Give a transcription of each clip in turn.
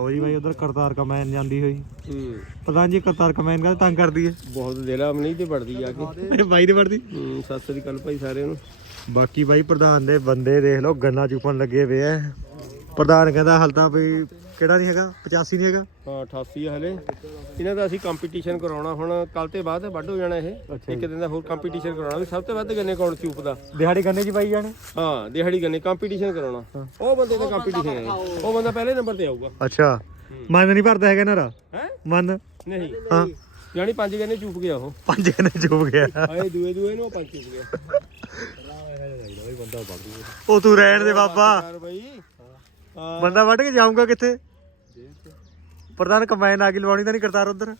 ਹੋ ਜੀ ਬਾਈ ਉਧਰ ਕਰਤਾਰ ਕਮੈਨ ਜਾਂਦੀ ਹੋਈ। ਹੂੰ। ਪ੍ਰਧਾਨ ਜੀ ਕਰਤਾਰ ਕਮੈਨ ਕਾ ਤੰਗ ਕਰਦੀ ਹੈ ਬਹੁਤ ਦਿਲਾ ਨਹੀਂ ਤੇ ਵੜਦੀ ਆ ਕੇ। ਇਹ ਬਾਈ ਦੇ ਵੜਦੀ? ਹੂੰ ਸਤਿ ਸ੍ਰੀ ਅਕਾਲ ਭਾਈ ਸਾਰਿਆਂ ਨੂੰ। ਬਾਕੀ ਬਾਈ ਪ੍ਰਧਾਨ ਦੇ ਬੰਦੇ ਦੇਖ ਲਓ ਗੰਨਾ ਚੁੱਪਣ ਲੱਗੇ ਵੇ ਐ। ਪ੍ਰਧਾਨ ਕਹਿੰਦਾ ਹਲ ਤਾਂ ਵੀ ਕਿਹੜਾ ਨਹੀਂ ਹੈਗਾ? 85 ਨਹੀਂ ਹੈਗਾ? ਹਾਂ 88 ਆ ਹਲੇ। ਇਹਨਾਂ ਦਾ ਅਸੀਂ ਕੰਪੀਟੀਸ਼ਨ ਕਰਾਉਣਾ ਹੁਣ ਕੱਲ ਤੇ ਬਾਅਦ ਵੱਢ ਹੋ ਜਾਣਾ ਇਹ। ਇੱਕ ਦਿਨ ਦਾ ਹੋਰ ਕੰਪੀਟੀਸ਼ਨ ਕਰਾਉਣਾ। ਵੀ ਸਭ ਤੋਂ ਵੱਧ ਗੰਨੇ ਕੌਣ ਚੂਪਦਾ ਦਿਹਾੜੀ ਗੰਨੇ ਚ ਪਾਈ ਜਾਣੇ? ਹਾਂ ਦਿਹਾੜੀ ਗੰਨੇ ਕੰਪੀਟੀਸ਼ਨ ਕਰਾਉਣਾ। ਉਹ ਬੰਦੇ ਦਾ ਕੰਪੀਟੀਸ਼ਨ ਹੈ। ਉਹ ਬੰਦਾ ਪਹਿਲੇ ਨੰਬਰ ਤੇ ਆਊਗਾ। ਅੱਛਾ। ਮਨ ਨਹੀਂ ਭਰਦਾ ਹੈਗਾ ਨਾਰਾ ਹੈ? ਮਨ? ਨਹੀਂ। ਹਾਂ। ਯਾਨੀ ਪੰਜ ਗੰਨੇ ਚੂਪ ਗਿਆ ਉਹ। ਪੰਜ ਗੰਨੇ ਚੁੱਪ ਗਿਆ। ਆਏ ਦੂਏ ਦੂਏ ਨੂੰ ਪੰਜ ਚੂਪ ਗਿਆ। ਉਹ ਤੂੰ ਰਹਿਣ ਦੇ ਬਾਬਾ। ਬੰਦਾ ਵੱਢ ਕੇ ਜਾਊਂਗਾ ਕਿੱਥੇ? ਪ੍ਰਧਾਨ ਕਮੈਨ ਆ ਗਈ ਲਵਾਉਣੀ ਤਾਂ ਨਹੀਂ ਕਰਤਾਰ ਉਧਰ।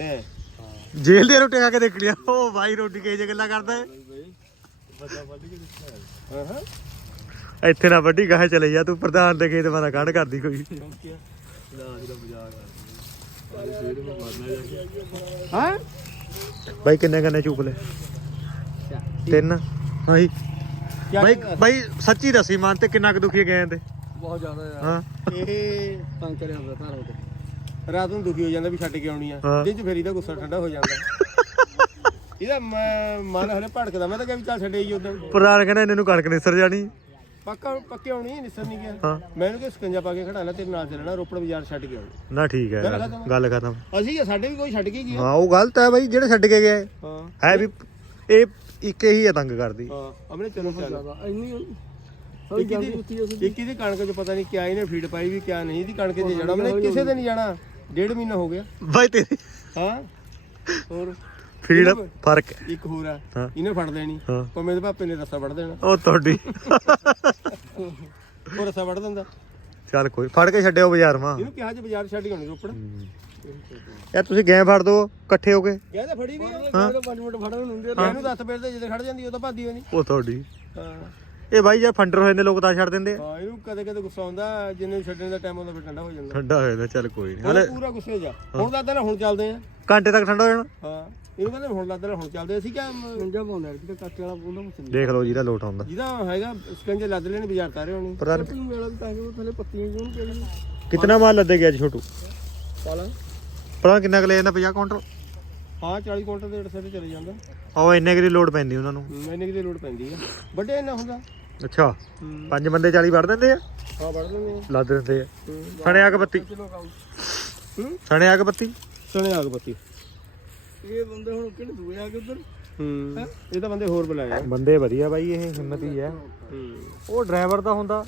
ਹੈ? ਜੇਲ੍ਹ ਦੇ ਰੋਟੀ ਖਾ ਕੇ ਦੇਖ ਲਿਆ ਉਹ ਭਾਈ ਰੋਟੀ ਕਿਹੇ ਜੇ ਗੱਲਾਂ ਕਰਦਾ ਹੈ ਹਾਂ ਹਾਂ। ਇੱਥੇ ਨਾ ਵੱਡੀ ਗਾਹ ਚਲੇ ਜਾ ਤੂੰ ਪ੍ਰਧਾਨ ਦੇ ਖੇਤ ਮਾਰਾ ਕੱਢ ਕਰਦੀ ਕੋਈ। ਹਾਂ? ਬਾਈ ਕਿੰਨੇ ਗੰਨੇ ਚੁੱਪ ਲੈ ਤਿੰਨ। ਹਾਂਜੀ ਬਾਈ ਬਾਈ ਸੱਚੀ ਦੱਸੀ ਮਨ ਤੇ ਕਿੰਨਾ ਕੁ ਦੁਖੀ ਗਏ ਤੇ? ਬਹੁਤ ਜ਼ਿਆਦਾ ਯਾਰ। ਹਾਂ। ਇਹ ਤੰਗ ਕਰਿਆ ਹੁੰਦਾ ਧਾਰਾਂ ਤੇ ਰਾਤ ਨੂੰ ਦੁਖੀ ਹੋ ਜਾਂਦਾ ਵੀ ਛੱਡ ਕੇ ਆਉਣੀ ਆ। ਹਾਂ। ਦਿਨ ਚ ਫੇਰ ਇਹਦਾ ਗੁੱਸਾ ਠੰਡਾ ਹੋ ਜਾਂਦਾ। ਇਹਦਾ ਮ- ਮਨ ਹਲੇ ਭੜਕਦਾ। ਮੈਂ ਤਾਂ ਕਿਹਾ ਵੀ ਚੱਲ ਛੱਡੇ ਹੀ ਉਦੋਂ ਪ੍ਰਧਾਨ ਕਹਿੰਦਾ ਇਹਨਾਂ ਨੂੰ ਕਣਕ ਨਿਸਰ ਜਾਣੀ। ਪੱਕਾ ਪੱਕੇ ਆਉਣੀ ਨਿਸਰ ਨਹੀਂ ਗਿਆ। ਹਾਂ। ਮੈਂ ਇਹਨੂੰ ਕਿ ਸਕੰਜਾ ਪਾ ਕੇ ਖੜਾ ਲੈ ਤੇਰੇ ਨਾਲ ਚੱਲਣਾ ਰੋਪੜ ਬਾਜ਼ਾਰ ਛੱਡ ਕੇ ਆਉਣੀ। ਨਾ ਠੀਕ ਹੈ ਗੱਲ- ਗੱਲ ਖਤਮ। ਅਸੀਂ ਸਾਡੇ ਵੀ ਕੋਈ ਛੱਡ ਕੇ ਗਿਆ ਹਾਂ ਉਹ ਗਲਤ ਹੈ ਬਾਈ ਜਿਹੜੇ ਛੱਡ ਕੇ ਗਏ। ਹਾਂ। ਹੈ ਵੀ ਇਹ ਇੱਕ ਹੀ ਹੈ ਤੰਗ ਕਰਦੀ। ਹਾਂ ਅਮਨੇ ਚਲੋ ਚੱਲ। ਇੰਨੀ ਇੱਕ ਦੀ ਇੱਕ ਦੀ ਕਣਕ ਚ ਪਤਾ ਨਹੀਂ ਕਿਆ ਇਹਨੇ ਫੀਡ ਪਾਈ ਵੀ ਕਿਆ ਨਹੀਂ ਇਹਦੀ ਕਣਕ ਚ ਜਾਣਾ। ਮੈਨੇ ਕਿਸੇ ਦੇ ਨਹੀਂ ਜਾਣਾ। ਡੇਢ ਮਹੀਨਾ ਹੋ ਗਿਆ। ਬਾਈ ਤੇਰੀ ਹਾਂ? ਹੋਰ? ਫੀਡ ਫ਼ਰਕ। ਹੈ। ਇੱਕ ਹੋਰ ਆ। ਹਾਂ। ਇਹਨੇ ਫੜ ਲੈਣੀ। ਹਾਂ। ਪੰਮੇ ਦੇ ਪਾਪੇ ਨੇ ਰੱਸਾ ਵੜ ਦੇਣਾ। ਉਹ ਤੁਹਾਡੀ। ਉਹ ਰੱਸਾ ਵੜ ਦਿੰਦਾ। ਚੱਲ ਕੋਈ ਫੜ ਕੇ ਛੱਡਿਓ ਬਾਜ਼ਾਰ। ਮਾ ਇਹਨੂੰ ਕਿਹਾ ਜੇ ਬਾਜ਼ਾਰ ਛੱਡ ਕੇ ਆਉਣੀ ਰੋਪੜ। ਯਾਰ ਤੁਸੀਂ ਗਏ ਫੜ ਦੋ ਇਕੱਠੇ ਹੋ ਕੇ। ਗਿਆ ਤਾਂ ਫੜੀ ਵੀ ਹਾਂ। 5 ਮਿੰਟ ਫੜਨ ਨੂੰ ਹੁੰਦੇ ਇਹਨੂੰ 10 ਪੇੜ ਤੇ ਜਦੋਂ ਖੜ ਜਾਂਦੀ ਉਹ ਤਾਂ ਭਾਦੀ ਹੋਣੀ ਉਹ ਤੁਹਾਡੀ। ਹਾਂ। ਇਹ ਬਾਈ ਜੇ ਫੰਡਰ ਹੋਏ ਨੇ ਲੋਕ ਤਾਂ ਛੱਡ ਦਿੰਦੇ ਆ। ਹਾਂ ਇਹਨੂੰ ਕਦੇ ਕਦੇ ਗੁੱਸਾ ਆਉਂਦਾ ਜਿੰਨੇ ਨੂੰ ਛੱਡਣ ਦਾ ਟਾਈਮ ਆਉਂਦਾ ਫਿਰ ਠੰਡਾ ਹੋ ਜਾਂਦਾ। ਠੰਡਾ ਹੋ ਜਾਂਦਾ ਚੱਲ ਕੋਈ ਨਹੀਂ ਹਲੇ ਹਲੇ ਪੂਰਾ ਗੁੱਸੇ ਜਾ ਹੁਣ ਤਾਂ ਨਾ ਹੁਣ ਚੱਲਦੇ ਆ। ਘੰਟੇ ਤੱਕ ਠੰਡਾ ਹੋ ਜਾਣਾ? ਹਾਂ ਇਹਨੂੰ ਕਹਿੰਦੇ ਹੁਣ ਲੱਦਣਾ ਹੁਣ ਚੱਲਦੇ ਅਸੀਂ ਕਿਆ ਸਕੰਜਾ ਪਾਉਂਦਾ ਕਿ ਕੱਟ ਵਾਲਾ ਉਹਦਾ ਦੇਖ ਲਓ ਜਿਹਦਾ ਲੋਟ ਆਉਂਦਾ। ਜਿਹਦਾ ਹੈਗਾ ਸਕੰਜੇ ਲੱਦ ਲੈਣੇ ਬਾਜ਼ਾਰ ਤਾਰੇ ਹੋਣੀ। ਪ੍ਰਧਾਨ ਤੂੰ ਵੇਲਾ ਵੀ ਤਾਂ ਕਿ ਉਹ ਥੱਲੇ ਪੱਤੀਆਂ ਕਿਉਂ ਨਹੀਂ ਕਿਹੜੀ ਕਿੰਨਾ ਮਾਲ ਲੱਦੇ ਗਿਆ ਜੀ ਛੋਟੂ? ਪਾਲਾ। ਪ੍ਰਧਾਨ ਕਿੰਨਾ ਕੁ ਲੈ ਜਾਂਦਾ 50 ਕਾਊਂਟਰ ਹਾਂ 40 ਕੁਇੰਟਲ ਦੇ ਰਸੇ ਤੇ ਚਲੇ ਜਾਂਦਾ। ਉਹ ਇੰਨੇ ਕੁ ਦੀ ਲੋਡ ਪੈਂਦੀ ਉਹਨਾਂ ਨੂੰ। ਮੈਨੇ ਕਿਤੇ ਲੋਡ ਪੈਂਦੀ ਆ। ਵੱਡੇ ਇੰਨਾ ਹੁੰਦਾ। ਅੱਛਾ ਹੂੰ। ਪੰਜ ਬੰਦੇ 40 ਵੜ ਦਿੰਦੇ ਆ? ਹਾਂ ਵੜ ਦਿੰਦੇ ਆ। ਲੱਦ ਦਿੰਦੇ ਆ। ਹੂੰ ਸਣੇ ਅੱਗ ਬੱਤੀ। ਕਿਲੋ ਕਾਉ ਹੂੰ? ਸਣੇ ਅੱਗ ਬੱਤੀ। ਸੁਣੇ ਆਗ ਪੱਤੀ ਇਹ ਬੰਦੇ ਹੁਣ ਕਿਹੜੇ ਦੂਏ ਆ ਕੇ ਉਧਰ ਹੂੰ? ਇਹ ਤਾਂ ਬੰਦੇ ਹੋਰ ਬੁਲਾਏ ਆ। ਬੰਦੇ ਵਧੀਆ ਬਾਈ ਇਹ ਹਿੰਮਤੀ ਹੈ ਹੂੰ। ਉਹ ਡਰਾਈਵਰ ਦਾ ਹੁੰਦਾ।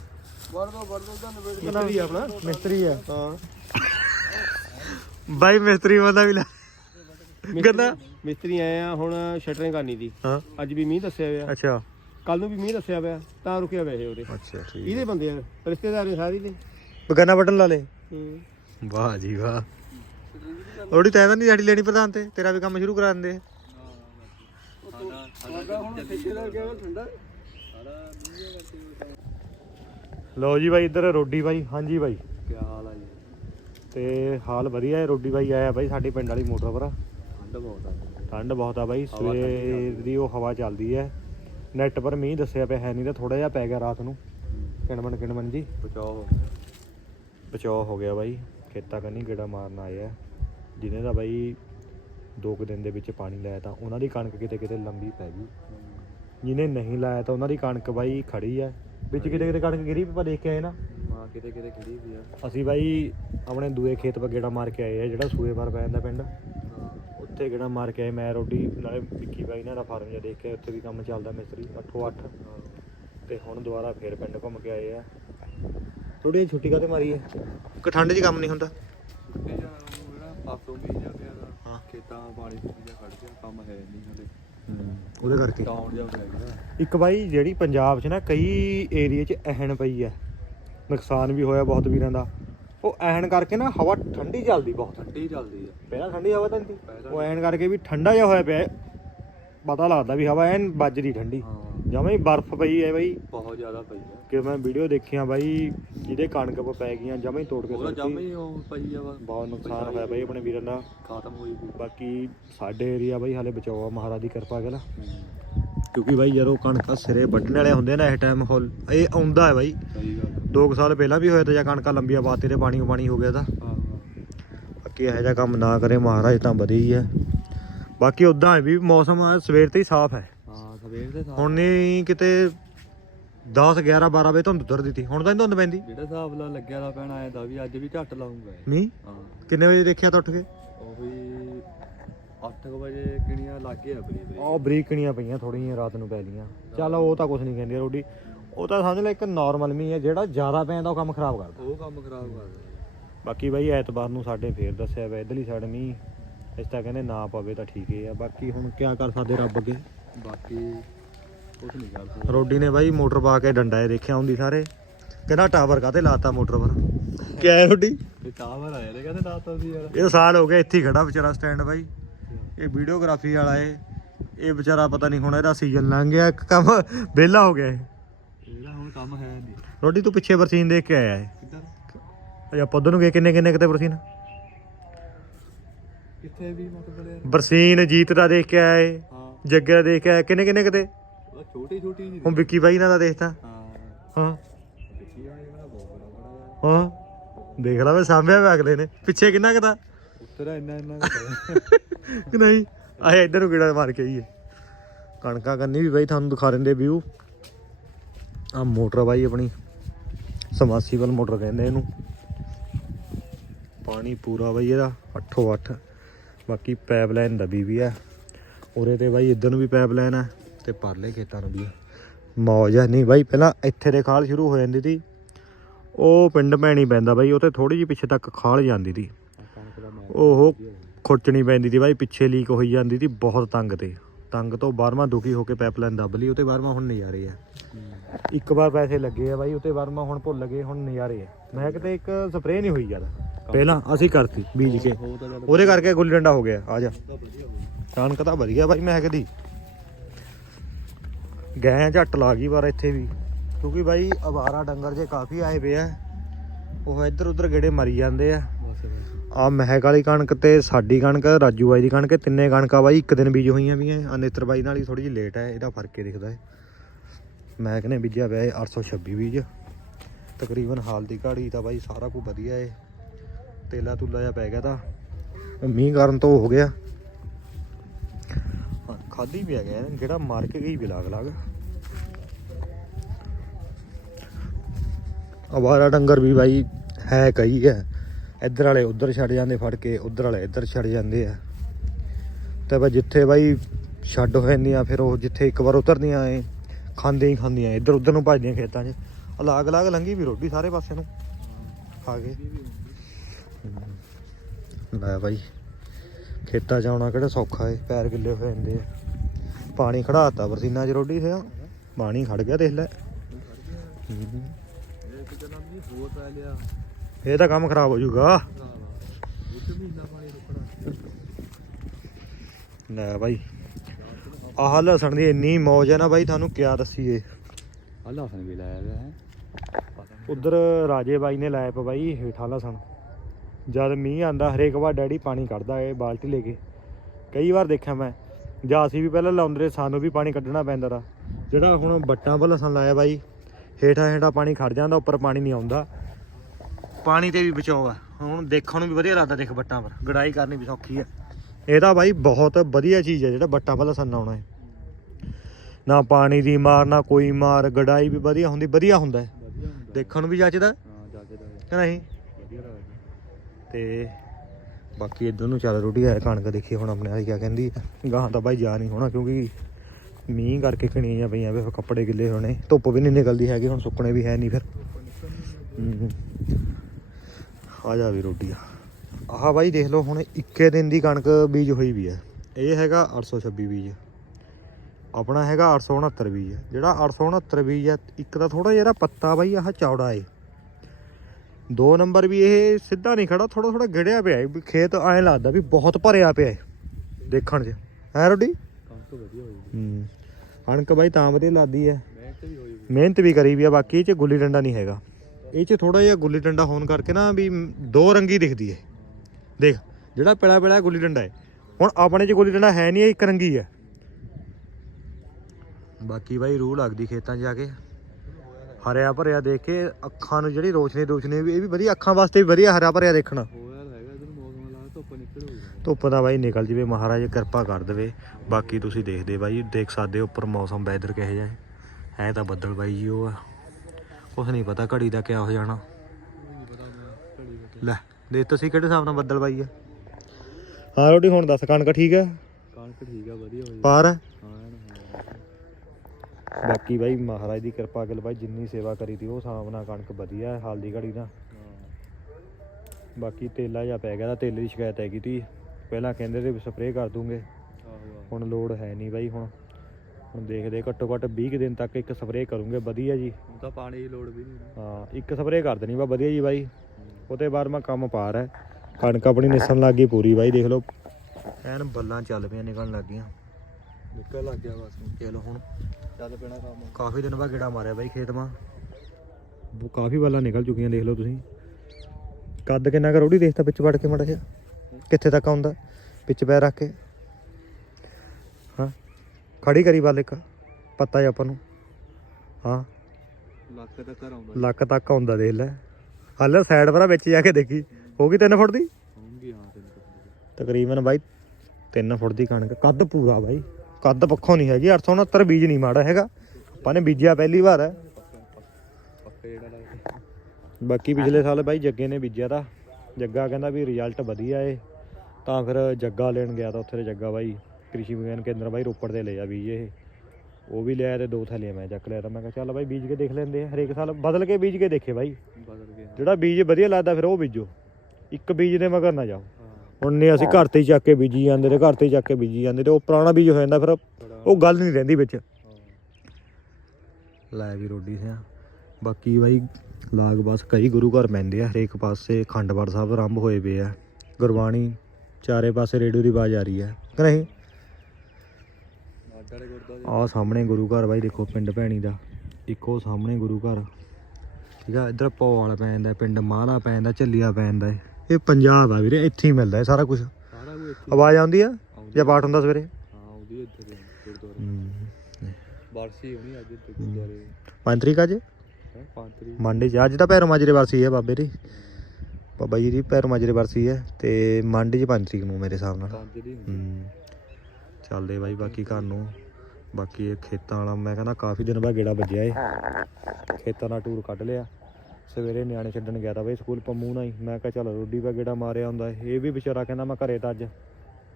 ਵੜ ਦੋ ਵੜ ਦੋ ਨਵੇੜ ਮਿਸਤਰੀ ਆ ਆਪਣਾ। ਮਿਸਤਰੀ ਹੈ ਹਾਂ। ਬਾਈ ਮਿਸਤਰੀ ਬੰਦਾ ਵੀ ਲੈ। ਗੰਦਾ। ਮਿਸਤਰੀ ਆਏ ਆ ਹੁਣ ਸ਼ਟਰਿੰਗ ਕਰਨੀ ਦੀ ਹਾਂ। ਅੱਜ ਵੀ ਮੀਂਹ ਦੱਸਿਆ ਹੋਇਆ। ਅੱਛਾ। ਕੱਲ ਨੂੰ ਵੀ ਮੀਂਹ ਦੱਸਿਆ ਹੋਇਆ ਤਾਂ ਰੁਕਿਆ ਹੋਇਆ ਇਹ ਉਰੇ ਅੱਛਾ ਠੀਕ ਇਹਦੇ ਬੰਦੇ ਆ ਰਿਸ਼ਤੇਦਾਰ ਨੇ ਸਾਰੇ ਦੇ। ਬਗਾਨਾ ਬਟਨ ਲਾ ਲੇ। ਹੂੰ। ਵਾਹ ਜੀ ਵਾਹ। ਉਹਦੀ ਤੈਨੂੰ ਤਾਂ ਨਹੀਂ ਦਿਹਾੜੀ ਲੈਣੀ ਪ੍ਰਧਾਨ ਤੇ ਤੇਰਾ ਵੀ ਕੰਮ ਸ਼ੁਰੂ ਕਰਾ ਦਿੰਦੇ। ਸਾਡਾ ਲਓ ਜੀ ਬਾਈ ਇੱਧਰ ਰੋਡੀ ਬਾਈ। ਹਾਂਜੀ ਬਾਈ। ਕੀ ਹਾਲ ਆ ਜੀ? ਤੇ ਹਾਲ ਵਧੀਆ ਹੈ ਰੋਡੀ ਬਾਈ ਆਇਆ ਬਾਈ ਸਾਡੇ ਪਿੰਡ ਵਾਲੀ ਮੋਟਰ ਪਰ। ਠੰਡ ਬਹੁਤ ਆ। ਠੰਡ ਬਹੁਤ ਆ ਬਾਈ ਸਵੇਰ ਦੀ ਉਹ ਹਵਾ ਚੱਲਦੀ ਹੈ। ਨੈਟ ਪਰ ਮੀਂਹ ਦੱਸਿਆ ਪਿਆ ਹੈ ਨਹੀਂ ਤਾਂ ਥੋੜਾ ਜਿਹਾ ਪੈ ਗਿਆ ਰਾਤ ਨੂੰ। ਕਿਣਮਣ ਕਿਣਮਣ ਜੀ। ਬਚਾਓ ਬਚਾਅ ਹੋ ਗਿਆ ਬਾਈ ਖੇਤਾਂ ਕੰਨੀ ਗੇੜਾ ਮਾਰਨ ਆਏ ਆ। ਜਿਨੇ ਦਾ ਬਾਈ ਦੋ ਕੁ ਦਿਨ ਦੇ ਵਿੱਚ ਪਾਣੀ ਲਾਇਆ ਤਾਂ ਉਹਨਾਂ ਦੀ ਕਣਕ ਕਿਤੇ ਕਿਤੇ ਲੰਬੀ ਪੈ ਗਈ। ਜਿਹਨੇ ਨਹੀਂ ਲਾਇਆ ਤਾਂ ਉਹਨਾਂ ਦੀ ਕਣਕ ਬਾਈ ਖੜੀ ਆ। ਵਿੱਚ ਕਿਤੇ ਕਿਤੇ ਕਣਕ ਗਿਰੀ ਆਪਾਂ ਦੇਖ ਕੇ ਆਏ ਨਾ। ਹਾਂ ਕਿਤੇ ਕਿਤੇ ਖੜੀ ਵੀ ਆ। ਅਸੀਂ ਬਾਈ ਆਪਣੇ ਦੂਏ ਖੇਤ 'ਪਾ ਗੇੜਾ ਮਾਰ ਕੇ ਆਏ ਆ ਜਿਹੜਾ ਸੂਏ ਪਰ ਪੈ ਜਾਂਦਾ ਪਿੰਡ। ਉੱਥੇ ਗੇੜਾ ਮਾਰ ਕੇ ਆਏ ਮੈਂ ਰੋਟੀ ਨਾਲੇ ਵਿੱਕੀ ਬਾਈ ਨਾਲ ਫਾਰਮ ਜਿਹਾ ਦੇਖ ਕੇ ਉੱਥੇ ਵੀ ਕੰਮ ਚੱਲਦਾ ਮਿਸਤਰੀ 8 8 ਤੇ ਹੁਣ ਦੁਬਾਰਾ ਫੇਰ ਪਿੰਡ ਘੁੰਮ ਕੇ ਆਏ ਆ। ਥੋੜੀ ਛੁੱਟੀ ਕਾਤੇ ਮਾਰੀ ਹੈ? ਕਿ ਠੰਡ 'ਚ ਕੰਮ ਨਹੀਂ ਹੁੰਦਾ? ਪਾਸੋਂ ਵੀ ਜਾ ਪਿਆ ਹਾਂ। ਖੇਤਾਂ ਪਾਣੀ ਪੂਰੀ ਜਾ ਖੜ ਗਿਆ ਕੰਮ ਹੈ ਨਹੀਂ ਹਲੇ। ਉਹਦੇ ਕਰਕੇ। ਡਾਊਨ ਜਾ ਰਹਿ ਗਿਆ ਇੱਕ ਬਾਈ ਜਿਹੜੀ ਪੰਜਾਬ 'ਚ ਨਾ ਕਈ ਏਰੀਆ 'ਚ ਅਹਿਣ ਪਈ ਹੈ ਨੁਕਸਾਨ ਵੀ ਹੋਇਆ ਬਹੁਤ ਵੀਰਾਂ ਦਾ। ਉਹ ਅਹਿਣ ਕਰਕੇ ਨਾ ਹਵਾ ਠੰਡੀ ਚੱਲਦੀ ਬਹੁਤ। ਠੰਡੀ ਚੱਲਦੀ ਆ। ਪਹਿਲਾਂ ਠੰਡੀ ਹਵਾ ਤਾਂ ਨਹੀਂ ਸੀ। ਉਹ ਐਨ ਕਰਕੇ ਵੀ ਠੰਡਾ ਜਿਹਾ ਹੋਇਆ ਪਿਆ। ਹੈ। ਪਤਾ ਲੱਗਦਾ ਵੀ ਹਵਾ ਐਨ ਵੱਜਦੀ ਠੰਡੀ। ਹਾਂ। ਜਮਾਂ ਹੀ ਬਰਫ਼ ਪਈ ਹੈ ਬਾਈ। ਬਹੁਤ ਜ਼ਿਆਦਾ ਪਈ ਆ ਕਿ ਮੈਂ ਵੀਡੀਓ ਦੇਖੀਆਂ ਬਾਈ ਜਿਹਦੇ ਕਣਕ ਪ ਪੈ ਗਈਆਂ ਜਮਾਂ ਹੀ ਤੋੜ ਕੇ ਉਹਦਾ ਜੰਮ ਸੁੱਟੀ। ਹੀ ਉਹ ਪਈ ਆ ਵਾ ਬਹੁਤ ਨੁਕਸਾਨ ਹੋਇਆ ਬਾਈ ਆਪਣੇ ਵੀਰਾਂ ਦਾ। ਖਤਮ ਹੋਈ ਪਈ। ਬਾਕੀ ਸਾਡੇ ਏਰੀਆ ਬਾਈ ਹਾਲੇ ਬਚਾਓ ਆ ਮਹਾਰਾਜ ਦੀ ਕਿਰਪਾ ਗੱਲ ਕਿਉਂਕਿ ਬਾਈ ਜਦੋਂ ਕਣਕਾਂ ਸਿਰੇ ਵੱਢਣ ਵਾਲੇ ਹੁੰਦੇ ਨਾ ਇਸ ਟਾਈਮ ਹੋਲ ਇਹ ਆਉਂਦਾ ਹੈ ਬਾਈ। ਸਹੀ ਗੱਲ 2 ਸਾਲ ਪਹਿਲਾਂ ਵੀ ਹੋਇਆ ਤਾਂ ਜਾਂ ਕਣਕਾਂ ਲੰਬੀਆਂ ਬਾਤੇ ਤੇ ਪਾਣੀ ਪਾਣੀ ਹੋ ਗਿਆ ਤਾਂ। ਹਾਂ ਬਾਕੀ ਇਹੋ ਜਿਹਾ ਕੰਮ ਨਾ ਕਰੇ ਮਹਾਰਾਜ ਤਾਂ ਵਧੀਆ ਹੀ। ਹੈ ਬਾਕੀ ਉਦਾਂ ਵੀ ਮੌਸਮ ਆ ਸਵੇਰ ਤੇ ਹੀ ਸਾਫ਼ ਹਾਂ। ਸਵੇਰ ਦੇ ਸਾਹ ਹੁਣ ਨਹੀਂ ਕਿਤੇ 10 11 12 ਵਜੇ ਧੁੰਦ ਉਤਰ ਦਿੱਤੀ ਹੁਣ ਤਾਂ ਨਹੀਂ ਧੁੰਦ ਪੈਂਦੀ। ਜਿਹੜਾ ਹਿਸਾਬ ਨਾਲ ਲੱਗਿਆ ਦਾ ਪੈਣਾ ਆਇਆ ਦਾ ਵੀ ਅੱਜ ਵੀ ਝੱਟ ਲਾਉਂਗਾ ਮੀਂਹ? ਹਾਂ। ਕਿੰਨੇ ਵਜੇ ਦੇਖਿਆ ਤਾਂ ਉੱਠ ਕੇ? ਉਹ ਵੀ 8 ਵਜੇ ਕਿਣੀਆਂ ਲੱਗੇ ਆ ਬਰੀ ਬਰੀ ਉਹ ਬਰੀਕਣੀਆਂ ਪਈਆਂ ਥੋੜੀਆਂ ਰਾਤ ਨੂੰ ਪੈ ਲੀਆਂ ਚੱਲ ਉਹ ਤਾਂ ਕੁਝ ਨਹੀਂ ਕਹਿੰਦੀ ਰੋਡੀ ਉਹ ਤਾਂ ਸਮਝ ਲੈ ਇੱਕ ਨਾਰਮਲ ਮੀਂਹ ਹੈ ਜਿਹੜਾ ਜ਼ਿਆਦਾ ਪੈਂਦਾ ਉਹ ਕੰਮ ਖਰਾਬ ਕਰਦਾ। ਉਹ ਕੰਮ ਖਰਾਬ ਕਰ ਦਿੰਦਾ ਬਾਕੀ ਬਾਈ ਐਤਵਾਰ ਨੂੰ ਸਾਡੇ ਫੇਰ ਦੱਸਿਆ ਵਾ ਇਧਰਲੀ ਸਾਈਡ ਮੀਂਹ। ਇਸ ਤਾਂ ਕਹਿੰਦੇ ਨਾ ਪਵੇ ਤਾਂ ਠੀਕ ਹੀ ਆ। ਬਾਕੀ ਹੁਣ ਕਿਆ ਕਰ ਸਕਦੇ ਰੱਬ ਅੱਗੇ? ਬਾਕੀ ਕੁਝ ਨਹੀਂ ਕਰ ਸਕਦਾ ਰੋਡੀ ਨੇ ਬਾਈ ਮੋਟਰ ਪਾ ਕੇ ਡੰਡਾ ਇਹ ਦੇਖਿਆ ਹੁੰਦੀ ਸਾਰੇ। ਕਹਿੰਦਾ ਟਾਵਰ ਕਾਤੇ ਲਾਤਾ ਮੋਟਰ ਪਰ? ਕਿਆ ਹੈ ਰੋਡੀ? ਇਹ ਟਾਵਰ ਆਇਆ ਨੇ ਕਹਿੰਦੇ ਲਾਤਾ ਸੀ ਯਾਰ? ਇਹ ਸਾਲ ਹੋ ਗਿਆ ਇੱਥੇ ਹੀ ਖੜਾ ਵਿਚਾਰਾ ਸਟੈਂਡ ਬਾਈ। ਇਹ ਵੀਡੀਓਗ੍ਰਾਫੀ ਵਾਲਾ ਏ ਇਹ ਵਿਚਾਰਾ ਪਤਾ ਨਹੀਂ ਹੁਣ ਇਹਦਾ ਸੀਜ਼ਨ ਲੰਘ ਗਿਆ ਇੱਕ ਕੰਮ ਵਿਹਲਾ ਹੋ ਗਿਆ ਇਹ। ਇਹਦਾ ਹੁਣ ਕੰਮ ਹੈ ਨਹੀਂ ਰੋਡੀ ਤੂੰ ਪਿੱਛੇ ਬਰਸੀਨ ਦੇਖ ਕੇ ਆਇਆ ਏ ਕਿੱਧਰ? ਅਜਾ ਪੌਦੇ ਨੂੰ ਗਏ ਕਿੰਨੇ ਕਿੰਨੇ ਕਿਤੇ ਬਰਸੀਨ? ਕਿੱਥੇ ਵੀ ਮਤਲਬ ਬਰਸੀਨ ਜੀਤ ਦਾ ਦੇਖ ਕੇ ਆਇਆ ਏ ਹਾਂ ਜੱਗੇ ਦੇਖ ਕੇ ਆਇਆ ਕਿੰਨੇ ਕਿੰਨੇ ਕਿਤੇ ਉਹ ਛੋਟੀ ਛੋਟੀ ਜੀ ਹੁਣ ਵਿੱਕੀ ਬਾਈ ਨਾਲ ਦਾ ਦੇਖਤਾ। ਹਾਂ। ਹਾਂ। ਬਹੁਤ ਬੜਾ ਬੜਾ ਹਾਂ। ਦੇਖ ਲਾ ਵੇ ਸਾਂਭਿਆ ਵੇ ਅਗਲੇ ਨੇ। ਪਿੱਛੇ ਕਿੰਨਾ ਕਦਾ ਉੱਤਰ ਇੰਨਾ ਇੰਨਾ ਕੁ ਨਹੀਂ? ਆਏ ਇੱਧਰ ਨੂੰ ਕੀੜਾ ਮਾਰ ਕੇ ਆਈਏ। ਕਣਕਾਂ ਕੰਨੀ ਵੀ ਬਾਈ ਤੁਹਾਨੂੰ ਦਿਖਾ ਦਿੰਦੇ ਵਿਊ ਆ ਮੋਟਰ ਬਾਈ ਆਪਣੀ। ਸਮਾਸੀਬਲ ਮੋਟਰ ਕਹਿੰਦੇ ਇਹਨੂੰ। ਪਾਣੀ ਪੂਰਾ ਬਾਈ ਇਹਦਾ 8 8 ਬਾਕੀ ਪਾਈਪਲਾਈਨ ਦਬੀ ਵੀ ਆ। ਉਰੇ ਤੇ ਬਾਈ ਇੱਧਰ ਨੂੰ ਵੀ ਪਾਈਪਲਾਈਨ ਆ ਤੇ ਪਰਲੇ ਖੇਤਾਂ ਨੂੰ ਵੀ ਮੌਜ ਆ ਨਹੀਂ ਬਾਈ ਪਹਿਲਾਂ ਇੱਥੇ ਦੇ ਖਾਲ ਸ਼ੁਰੂ ਹੋ ਜਾਂਦੀ ਸੀ। ਉਹ ਪਿੰਡ ਭੈਣੀ ਪੈਂਦਾ ਬਾਈ ਉਹ ਤੇ ਥੋੜੀ ਜਿਹੀ ਪਿੱਛੇ ਤੱਕ ਖਾਲ ਜਾਂਦੀ ਸੀ। ਉਹ ਖੁਰਚਣੀ ਪੈਂਦੀ ਸੀ ਬਾਈ ਪਿੱਛੇ ਲੀਕ ਹੋਈ ਜਾਂਦੀ ਸੀ ਬਹੁਤ ਤੰਗ ਤੇ। ਤੰਗ ਤੋਂ ਬਾਰਵਾਂ ਦੁਖੀ ਹੋ ਕੇ ਪਾਈਪਲਾਈਨ ਦੱਬ ਲਈ ਉਤੇ ਬਾਰਵਾਂ ਹੁਣ ਨਜ਼ਾਰੇ ਆ। ਇੱਕ ਵਾਰ ਪੈਸੇ ਲੱਗੇ ਆ ਬਾਈ ਉਤੇ ਬਾਰਵਾਂ ਹੁਣ ਭੁੱਲ ਗਏ, ਹੁਣ ਨਜ਼ਾਰੇ ਆ। ਮੈਂ ਕਿਤੇ ਇੱਕ ਸਪਰੇਅ ਨਹੀਂ ਹੋਈ ਜ਼ਿਆਦਾ ਪਹਿਲਾਂ ਅਸੀਂ ਕਰਤੀ ਬੀਜ ਕੇ। ਉਹਦੇ ਕਰਕੇ ਗੁੱਲੀ ਡੰਡਾ ਹੋ ਗਿਆ, ਆ ਜਾ। ਵਧੀਆ ਕਣਕ ਤਾਂ ਵਧੀਆ ਬਾਈ, ਮੈਂ ਕਦੀ। ਗਏ ਝੱਟ ਲਾ ਗਈ ਪਰ ਇੱਥੇ ਵੀ। ਕਿਉਂਕਿ ਬਾਈ, ਅਵਾਰਾ ਡੰਗਰ ਜੇ ਕਾਫੀ ਆਏ ਪਏ ਆ, ਉਹ ਇੱਧਰ ਉੱਧਰ ਗੇੜੇ ਮਰੀ ਜਾਂਦੇ ਆ। ਆ ਮਹਿਕ ਵਾਲੀ ਕਣਕ ਤੇ ਸਾਡੀ ਕਣਕ ਰਾਜੂ ਬਾਈ ਦੀ ਕਣਕ ਇਹ ਤਿੰਨੇ ਕਣਕਾਂ ਬਾਈ ਇੱਕ ਦਿਨ ਬੀਜ ਹੋਈਆਂ ਵੀ ਆ ਨੇਤਰ ਬਾਈ ਨਾਲ ਹੀ ਥੋੜੀ ਜਿਹੀ ਲੇਟ ਹੈ ਇਹਦਾ ਫ਼ਰਕ ਹੀ ਦਿਖਦਾ ਹੈ। ਮਹਿਕ ਨੇ ਬੀਜਿਆ ਪਿਆ ਇਹ 826 ਬੀਜ। ਤਕਰੀਬਨ ਹਾਲ ਦੀ ਘਾੜੀ ਤਾਂ ਬਾਈ ਸਾਰਾ ਕੁਝ ਵਧੀਆ ਏ। ਤੇਲਾ ਤੁਲਾ ਜਿਹਾ ਪੈ ਗਿਆ ਤਾਂ ਮੀਂਹ ਕਾਰਨ ਤੋਂ ਹੋ ਗਿਆ। ਹਾਂ, ਖਾਧੀ ਵੀ ਆ ਗਿਆ ਜਿਹੜਾ ਮਾਰ ਕੇ ਗਈ ਵੀ ਲਾਗ। ਲਾਗ ਅਵਾਰਾ ਡੰਗਰ ਵੀ ਬਾਈ ਹੈ ਕਈ ਹੈ। ਇੱਧਰ ਵਾਲੇ ਉੱਧਰ ਛੱਡ ਜਾਂਦੇ, ਫੜ ਕੇ ਉੱਧਰ ਵਾਲੇ ਇੱਧਰ ਛੱਡ ਜਾਂਦੇ ਆ। ਤੇ ਬਈ ਜਿੱਥੇ ਬਾਈ ਛੱਡ ਹੋ ਜਾਂਦੀਆਂ ਫਿਰ ਉਹ ਜਿੱਥੇ ਇੱਕ ਵਾਰ ਉਤਰਦੀਆਂ ਏ ਖਾਂਦੇ ਹੀ ਖਾਂਦੀਆਂ, ਇੱਧਰ ਉੱਧਰ ਨੂੰ ਭੱਜਦੀਆਂ ਖੇਤਾਂ 'ਚ। ਅਲੱਗ ਅਲੱਗ ਲੰਗੀ ਵੀ ਰੋਟੀ ਸਾਰੇ ਪਾਸੇ ਨੂੰ। ਖਾ ਕੇ। ਲੈ ਬਾਈ, ਖੇਤਾਂ 'ਚ ਆਉਣਾ ਕਿਹੜਾ ਸੌਖਾ ਏ, ਪੈਰ ਗਿੱਲੇ ਹੋ ਜਾਂਦੇ ਆ। ਪਾਣੀ ਖੜਾਤਾ ਬਰਸੀਨਾ 'ਚ ਰੋਟੀ ਹੋਇਆ ਪਾਣੀ ਖੜ ਗਿਆ ਦੇਖ ਲੈ। ਹੂੰ। ਇਹ ਕਿਤੇ ਨਾ ਵੀ ਹੋਰ ਪੈ ਲਿਆ। ਇਹ ਤਾਂ ਕੰਮ ਖਰਾਬ ਹੋ ਜਾਊਗਾ। ਲੈ ਬਾਈ ਆਹ ਲਸਣ ਦੀ ਇੰਨੀ ਮੌਜ ਹੈ ਨਾ ਬਾਈ ਤੁਹਾਨੂੰ ਕਿਆ ਦੱਸੀਏ। ਆ ਲਸਣ ਵੀ ਲਾਇਆ ਹੈ। ਉਧਰ ਰਾਜੇ ਬਾਈ ਨੇ ਲਾਇਆ ਬਾਈ ਹੇਠਾਂ ਲਸਣ ਜਦ ਮੀਂਹ ਆਂਦਾ ਹਰੇਕ ਵਾਰ ਡੈਡੀ ਪਾਣੀ ਕੱਢਦਾ ਏ ਬਾਲਟੀ ਲੈ ਕੇ। ਕਈ ਵਾਰ ਦੇਖਿਆ ਮੈਂ ਜਾਂ ਅਸੀਂ ਵੀ ਪਹਿਲਾਂ ਲਾਉਂਦੇ ਰਹੇ ਸਾਨੂੰ ਵੀ ਪਾਣੀ ਕੱਢਣਾ ਪੈਂਦਾ ਤਾ। ਜਿਹੜਾ ਹੁਣ ਬੱਟਾਂ 'ਤੇ ਲਸਣ ਲਾਇਆ ਬਾਈ ਹੇਠਾਂ ਹੇਠਾਂ ਪਾਣੀ ਖੜ ਜਾਂਦਾ ਉੱਪਰ ਪਾਣੀ ਨਹੀਂ ਆਉਂਦਾ। ਪਾਣੀ ਤੇ ਵੀ ਬਚਾਓ ਆ। ਹੁਣ ਦੇਖਣ ਨੂੰ ਵੀ ਵਧੀਆ ਲੱਗਦਾ ਦੇਖ ਬੱਟਾਂ ਪਰ। ਗੜਾਈ ਕਰਨੀ ਵੀ ਸੌਖੀ ਆ। ਇਹ ਤਾਂ ਬਾਈ ਬਹੁਤ ਵਧੀਆ ਚੀਜ਼ ਹੈ ਜਿਹੜਾ ਬੱਟਾਂ 'ਤੇ ਲਸਣ ਲਾਉਣਾ ਹੈ। ਨਾ ਪਾਣੀ ਦੀ ਮਾਰ ਨਾ ਕੋਈ ਮਾਰ ਗੜਾਈ ਵੀ ਵਧੀਆ ਹੁੰਦੀ ਵਧੀਆ ਹੁੰਦਾ ਦੇਖਣ ਨੂੰ ਵੀ ਜੱਚਦਾ। ਹਾਂ ਜੱਜਦਾ ਕਿ ਨਹੀਂ? ਤੇ ਬਾਕੀ ਇਧਰ ਨੂੰ ਚੱਲ ਰੋਟੀ ਆ ਕਣਕ ਦੇਖੀ ਹੁਣ ਆਪਣੇ ਵਾਲੀ ਕਿਆ ਕਹਿੰਦੀ। ਗਾਹਾਂ ਤਾਂ ਬਾਈ ਜਾ ਨਹੀਂ ਹੋਣਾ ਕਿਉਂਕਿ ਮੀਂਹ ਕਰਕੇ ਕਣੀਆਂ ਜਿਹੀਆਂ ਪਈਆਂ ਵੇ ਫਿਰ ਕੱਪੜੇ ਗਿੱਲੇ ਹੋਣੇ। ਧੁੱਪ ਵੀ ਨਹੀਂ ਨਿਕਲਦੀ ਹੈਗੀ ਹੁਣ ਸੁੱਕਣੇ ਵੀ ਹੈ ਨਹੀਂ ਫਿਰ। ਹੂੰ। ਆ ਜਾ ਵੀ ਰੋਟੀ ਆ। ਆਹ ਬਾਈ ਦੇਖ ਲਓ ਹੁਣ ਇੱਕੇ ਦਿਨ ਦੀ ਕਣਕ ਬੀਜ ਹੋਈ ਵੀ ਹੈ। ਇਹ ਹੈਗਾ 826 ਬੀਜ। ਆਪਣਾ ਹੈਗਾ 869 ਬੀਜ। ਜਿਹੜਾ 869 ਬੀਜ ਆ ਇੱਕ ਤਾਂ ਥੋੜਾ ਜਿਹਾ ਪੱਤਾ ਬਾਈ ਆਹ ਚੌੜਾ ਏ। ਦੋ ਨੰਬਰ ਵੀ ਇਹ ਸਿੱਧਾ ਨਹੀਂ ਖੜਾ ਥੋੜਾ ਥੋੜਾ ਗਿੜਿਆ ਪਿਆ ਏ। ਵੀ ਖੇਤ ਐਂ ਲੱਗਦਾ ਵੀ ਬਹੁਤ ਭਰਿਆ ਪਿਆ ਏ ਦੇਖਣ 'ਚ। ਹੈ ਰੋਡੀ ਵਧੀਆ ਹੋਈ ਹੂੰ। ਕਣਕ ਬਾਈ ਤਾਂ ਵਧੀਆ ਲੱਗਦੀ ਹੈ। ਮਿਹਨਤ ਵੀ ਹੋਈ ਮਿਹਨਤ ਵੀ ਕਰੀ ਵੀ ਆ ਬਾਕੀ ਇਹ ਚ ਗੁੱਲੀ ਡੰਡਾ ਨਹੀਂ ਹੈਗਾ। ਇਹ ਚ ਥੋੜਾ ਜਿਹਾ ਗੁੱਲੀ ਡੰਡਾ ਹੋਣ ਕਰਕੇ ਨਾ ਵੀ ਦੋ ਰੰਗੀ ਦਿਖਦੀ ਹੈ। ਦੇਖ, ਜਿਹੜਾ ਪਿਲਾ ਪਿਲਾ ਗੁੱਲੀ ਡੰਡਾ ਹੈ। ਹੁਣ ਆਪਣੇ ਚ ਗੁੱਲੀ ਡੰਡਾ ਹੈ ਨਹੀਂ, ਇਹ ਇੱਕ ਰੰਗੀ ਹੈ। ਬਾਕੀ ਬਾਈ ਰੂਹ ਲੱਗਦੀ ਖੇਤਾਂ 'ਚ ਜਾ ਕੇ। ਹਰਿਆ ਭਰਿਆ ਦੇਖ ਕੇ ਅੱਖਾਂ ਨੂੰ ਜਿਹੜੀ ਰੋਸ਼ਨੀ ਰੋਸ਼ਨੀ ਵੀ, ਇਹ ਵੀ ਵਧੀਆ, ਅੱਖਾਂ ਵਾਸਤੇ ਵੀ ਵਧੀਆ ਹਰਾ ਭਰਿਆ ਦੇਖਣਾ। ਧੁੱਪ ਨਿਕਲ ਧੁੱਪ ਦਾ ਬਾਈ ਨਿਕਲ ਜਵੇ, ਮਹਾਰਾਜ ਕਿਰਪਾ ਕਰ ਦੇਵੇ। ਬਾਕੀ ਤੁਸੀਂ ਦੇਖਦੇ ਬਾਈ, ਦੇਖ ਸਕਦੇ ਹੋ ਉੱਪਰ ਮੌਸਮ ਵੈਦਰ ਕਿਹੋ ਜਿਹਾ ਹੈ। ਹੈ ਤਾਂ ਬੱਦਲ ਬਾਈ ਜੀ ਉਹ ਆ। ਕੁਛ ਨਹੀਂ ਪਤਾ ਘੜੀ ਦਾ ਕਿਆ ਹੋ ਜਾਣਾ। ਲੈ ਦੇਖ ਤੁਸੀਂ ਕਿਹੜੇ ਹਿਸਾਬ ਨਾਲ ਬੱਦਲ ਬਾਈ ਆ? ਹਾਂ ਰੋਟੀ ਹੁਣ ਦੱਸ ਕਣਕ ਠੀਕ ਹੈ ਕਣਕ ਠੀਕ ਆ ਵਧੀਆ ਹੋਈ ਪਾਰ ਹੈ ਬਾਕੀ ਬਾਈ ਮਹਾਰਾਜ ਦੀ ਕਿਰਪਾ ਗੱਲ ਬਾਈ ਜਿੰਨੀ ਸੇਵਾ ਕਰੀ ਤੀ ਉਹ ਹਿਸਾਬ ਨਾਲ ਕਣਕ ਵਧੀਆ ਹੈ ਹਾਲ ਦੀ ਘੜੀ ਦਾ ਬਾਕੀ ਤੇਲਾ ਜਾਂ ਪੈ ਗਿਆ ਤਾਂ ਤੇਲੇ ਦੀ ਸ਼ਿਕਾਇਤ ਹੈਗੀ ਤੀ। ਪਹਿਲਾਂ ਕਹਿੰਦੇ ਤੇ ਸਪਰੇਅ ਕਰ ਦੂੰਗੇ। ਹੁਣ ਲੋਡ ਹੈ ਨਹੀਂ ਬਾਈ ਹੁਣ। ਹੁਣ ਦੇਖਦੇ ਘੱਟੋ ਘੱਟ 20 ਕੁ ਦਿਨ ਤੱਕ ਇੱਕ ਸਪਰੇਅ ਕਰੂੰਗੇ ਵਧੀਆ ਜੀ। ਹੁਣ ਤਾਂ ਪਾਣੀ ਦੀ ਲੋੜ ਵੀ ਨਹੀਂ ਹਾਂ ਇੱਕ ਸਪਰੇਅ ਕਰ ਦੇਣੀ ਬਾ ਵਧੀਆ ਜੀ ਬਾਈ। ਉਹਦੇ ਬਾਅਦ ਮੈਂ ਕੰਮ ਪਾਰ ਹੈ ਕਣਕ ਆਪਣੀ ਨਿਸਣ ਲੱਗ ਗਈ ਪੂਰੀ ਬਾਈ ਦੇਖ ਲਓ। ਐਨ ਬੱਲਾਂ ਚੱਲ ਪਈਆਂ ਨਿਕਲਣ ਲੱਗ ਗਈਆਂ। ਨਿਕਲ ਲੱਗ ਗਿਆ ਬਸ ਚਲੋ ਹੁਣ ਚੱਲ ਪੈਣਾ ਕੰਮ। ਕਾਫੀ ਦਿਨ ਬਾਅਦ ਗੇੜਾ ਮਾਰਿਆ ਬਾਈ ਖੇਤ ਮਾ ਕਾਫੀ ਬੱਲਾਂ ਨਿਕਲ ਚੁੱਕੀਆਂ ਦੇਖ ਲਓ ਤੁਸੀਂ। ਕੱਦ ਕਿੰਨਾ ਕੁ ਰੋੜੀ ਦੇਖਤਾ ਵਿੱਚ ਵੜ ਕੇ ਮੜਾ ਜਿਹਾ। ਕਿੱਥੇ ਤੱਕ ਆਉਂਦਾ? ਵਿੱਚ ਪੈਰ ਰੱਖ ਕੇ। ਖੜੀ ਕਰੀ ਵੱਲ ਇੱਕ ਪੱਤਾ ਜਿਹਾ ਆਪਾਂ ਨੂੰ। ਹਾਂ। ਲੱਕ ਤੱਕ ਆਉਂਦਾ ਲੱਕ ਤੱਕ ਆਉਂਦਾ ਦੇਖ ਲੈ। ਹੱਲ ਸਾਈਡ ਪਰ ਵਿੱਚ ਜਾ ਕੇ ਦੇਖੀ। ਹੋ ਗਈ 3 ਫੁੱਟ ਦੀ? ਹੋਊਗੀ ਹਾਂ ਤਕਰੀਬਨ ਬਾਈ 3 ਫੁੱਟ ਦੀ ਕਣਕ। ਕੱਦ ਪੂਰਾ ਬਾਈ। ਕੱਦ ਪੱਖੋਂ ਨਹੀਂ ਹੈਗੀ 869 ਬੀਜ ਨਹੀਂ ਮਾੜਾ ਹੈਗਾ। ਆਪਾਂ ਨੇ ਬੀਜਿਆ ਪਹਿਲੀ ਵਾਰ। ਹੈ ਬਾਕੀ ਪਿਛਲੇ ਸਾਲ ਬਾਈ ਜੱਗੇ ਨੇ ਬੀਜਿਆ ਤਾਂ। ਜੱਗਾ ਕਹਿੰਦਾ ਵੀ ਰਿਜ਼ਲਟ ਵਧੀਆ ਏ। ਤਾਂ ਫਿਰ ਜੱਗਾ ਲੈਣ ਗਿਆ ਤਾਂ ਉੱਥੇ ਜੱਗਾ ਬਾਈ ਕ੍ਰਿਸ਼ੀ ਵਿਗਿਆਨ ਕੇਂਦਰ ਬਾਈ ਰੋਪੜ ਤੇ ਲਿਆ ਬੀਜ ਇਹ। ਉਹ ਵੀ ਲਿਆ ਤੇ ਦੋ ਥੈਲੀਆਂ ਮੈਂ ਚੱਕ ਲਿਆ ਤਾਂ ਮੈਂ ਕਿਹਾ ਚੱਲ ਬਾਈ ਬੀਜ ਕੇ ਦੇਖ ਲੈਂਦੇ ਆ। ਹਰੇਕ ਸਾਲ ਬਦਲ ਕੇ ਬੀਜ ਕੇ ਦੇਖੇ ਬਾਈ। ਬਦਲ ਗਿਆ ਜਿਹੜਾ ਬੀਜ ਵਧੀਆ ਲੱਗਦਾ ਫਿਰ ਉਹ ਬੀਜੋ। ਇੱਕ ਬੀਜ ਦੇ ਮਗਰ ਨਾ ਜਾਓ। ਹੁਣ ਨੇ ਅਸੀਂ ਘਰ ਤੇ ਹੀ ਚੱਕ ਕੇ ਬੀਜੀ ਜਾਂਦੇ ਤੇ ਘਰ ਤੇ ਹੀ ਚੱਕ ਕੇ ਬੀਜੀ ਜਾਂਦੇ ਤੇ ਉਹ ਪੁਰਾਣਾ ਬੀਜ ਹੋ ਜਾਂਦਾ ਫਿਰ ਉਹ ਗੱਲ ਨਹੀਂ ਰਹਿੰਦੀ ਵਿੱਚ। ਲੈ ਵੀ ਰੋਡੀ ਸਿਆ। ਬਾਕੀ ਬਾਈ ਲਾਗ ਬਸ ਕਈ ਗੁਰੂ ਘਰ ਪੈਂਦੇ ਆ ਹਰੇਕ ਪਾਸੇ ਖੰਡਪੜ ਸਾਹਿਬ ਆਰੰਭ ਹੋਏ ਪਏ ਆ। ਗੁਰਬਾਣੀ ਚਾਰੇ ਪਾਸੇ ਰੇਡੀਓ ਦੀ ਆਵਾਜ਼ ਆ ਰਹੀ ਹੈ ਕਿ ਨਹੀਂ? ਆਹ ਸਾਹਮਣੇ ਗੁਰੂ ਘਰ ਬਾਈ ਦੇਖੋ ਪਿੰਡ ਭੈਣੀ ਦਾ। ਇੱਕੋ ਸਾਹਮਣੇ ਗੁਰੂ ਘਰ। ਠੀਕ ਆ ਇੱਧਰ ਪੌ ਵਾਲਾ ਪੈ ਜਾਂਦਾ ਪਿੰਡ ਮਾਲਾ ਪੈ ਜਾਂਦਾ ਝੱਲੀਆ ਪੈ ਜਾਂਦਾ ਇਹ। ਪੰਜਾਬ ਆ ਵੀਰੇ ਇੱਥੇ ਹੀ ਮਿਲਦਾ ਇਹ ਸਾਰਾ ਕੁਝ ਆਵਾਜ਼ ਆਉਂਦੀ ਆ? ਜਾਂ ਪਾਠ ਹੁੰਦਾ ਸਵੇਰੇ? ਹਾਂ ਆਉਂਦੀ ਇੱਥੇ ਗੁਰਦੁਆਰੇ। ਹੂੰ ਬਾਰਸੀ ਹੋਣੀ ਅੱਜ ਇੱਥੇ ਗੁਰਦੁਆਰੇ। ਪੰਜ ਤਰੀਕ ਅੱਜ? ਹੈ ਪੰਤਰੀ ਮੰਡੇ ਚ ਅੱਜ ਤਾਂ ਮਾਜਰੇ ਵਰਸੀ ਹੈ ਬਾਬੇ ਦੀ। ਬਾਬਾ ਜੀ ਦੀ ਭੈਰੋ ਮਾਜਰੇ ਵਰਸੀ ਹੈ ਤੇ ਮੰਡੇ ਚ 5 ਤਰੀਕ ਨੂੰ ਮੇਰੇ ਹਿਸਾਬ ਨਾਲ। ਪੰਜ ਦੀ ਹੂੰ। ਚੱਲਦੇ ਬਾਈ ਬਾਕੀ ਘਰ ਨੂੰ ਬਾਕੀ ਇਹ ਖੇਤਾਂ ਵਾਲਾ ਮੈਂ ਕਹਿੰਦਾ ਕਾਫੀ ਦਿਨ ਬਾਅਦ ਗੇੜਾ ਵੱਜਿਆ ਏ ਖੇਤਾਂ ਦਾ ਟੂਰ ਕੱਢ ਲਿਆ। ਸਵੇਰੇ ਨਿਆਣੇ ਛੱਡਣ ਗਿਆ ਤਾਂ ਬਈ ਸਕੂਲ ਪੰਮੂ ਨਾਲ ਹੀ। ਮੈਂ ਕਿਹਾ ਚੱਲ ਰੋਡੀ ਦਾ ਗੇੜਾ ਮਾਰਿਆ ਹੁੰਦਾ ਇਹ। ਵੀ ਵਿਚਾਰਾ ਕਹਿੰਦਾ ਮੈਂ ਘਰੇ ਤਾਂ ਅੱਜ।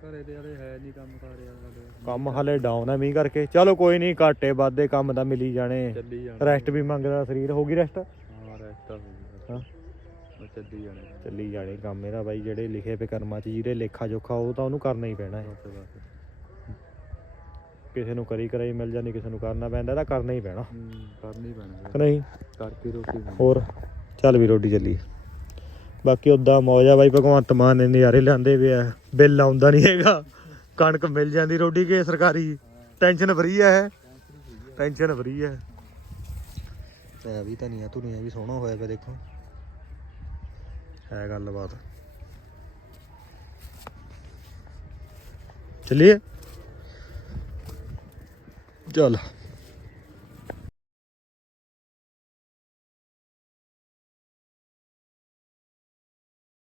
ਘਰੇ ਤੇ ਯਾਰੇ ਹੈ ਨਹੀਂ ਕੰਮ ਕਰ ਰਿਹਾ ਕੰਮ ਹਲੇ ਡਾਊਨ ਹੈ ਮੀਂਹ ਕਰਕੇ। ਚਲੋ ਕੋਈ ਨਹੀਂ ਘਾਟੇ ਵਾਧੇ ਕੰਮ ਤਾਂ ਮਿਲੀ ਜਾਣੇ। ਰੈਸਟ ਵੀ ਮੰਗਦਾ ਸਰੀਰ। ਹੋ ਗਈ ਰੈਸਟ ਹਾਂ ਰੈਸਟ ਹੋ ਗਈ। ਹਾਂ। ਮੈਂ ਚੱਲੀ ਜਾਣਾ। ਚੱਲੀ ਜਾਣੇ ਕੰਮ ਇਹਦਾ ਬਾਈ। ਜਿਹੜੇ ਲਿਖੇ ਪਏ ਕਰਮਾਂ 'ਚ ਜਿਹਦੇ ਲੇਖਾ ਜੋਖਾ ਉਹ ਤਾਂ ਉਹਨੂੰ ਕਰਨਾ ਹੀ ਪੈਣਾ ਹੈ। ਕਿਸੇ ਨੂੰ ਕਰੀ ਕਰਾਈ ਮਿਲ ਜਾਂਦੀ ਕਿਸੇ ਨੂੰ ਕਰਨਾ ਪੈਂਦਾ ਤਾਂ ਕਰਨਾ ਹੀ ਪੈਣਾ। ਕਰਨੀ ਪੈਣਾ ਕਿ ਨਹੀਂ? ਕਰਕੇ ਰੋਟੀ। ਹੋਰ ਚੱਲ ਵੀ ਰੋਟੀ ਚੱਲੀ। ਬਾਕੀ ਉਦਾਂ ਮੌਜ ਆ ਬਾਈ ਭਗਵੰਤ ਮਾਨ ਨੇ ਨਜ਼ਾਰੇ ਲਿਆਂਦੇ ਵੇ ਆ। ਬਿੱਲ ਆਉਂਦਾ ਨਹੀਂ ਹੈਗਾ। ਕਣਕ ਮਿਲ ਜਾਂਦੀ ਰੋਟੀ ਕੇ ਸਰਕਾਰੀ। ਟੈਨਸ਼ਨ ਫਰੀ ਹੈ ਟੈਨਸ਼ਨ ਫਰੀ ਹੈ ਤੇ ਵੀ ਧਨੀਆ ਧੁਨੀਆ ਵੀ ਸੋਹਣਾ ਹੋਇਆ ਪਿਆ ਦੇਖੋ। ਹੈ ਗੱਲਬਾਤ। ਚੱਲੀਏ? ਚੱਲ